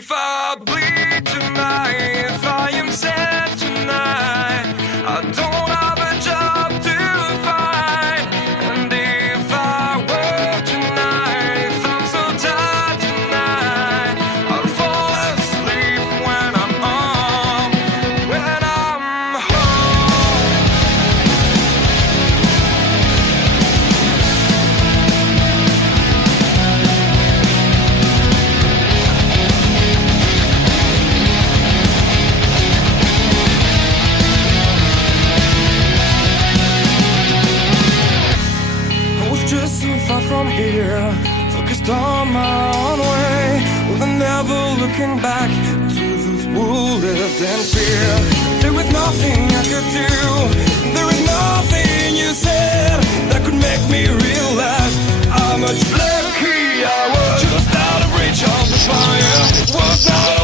if I bleed tonight, if I am sad tonight, I don't have a job to find. And if I work tonight, if I'm so tired tonight, I'll fall asleep when I'm home, when I'm home. I was just so far from here, focused on my own way, with never looking back to those who lived in fear. There was nothing I could do, there was nothing you said that could make me realize how much lucky I was. Just out of reach of the fire was not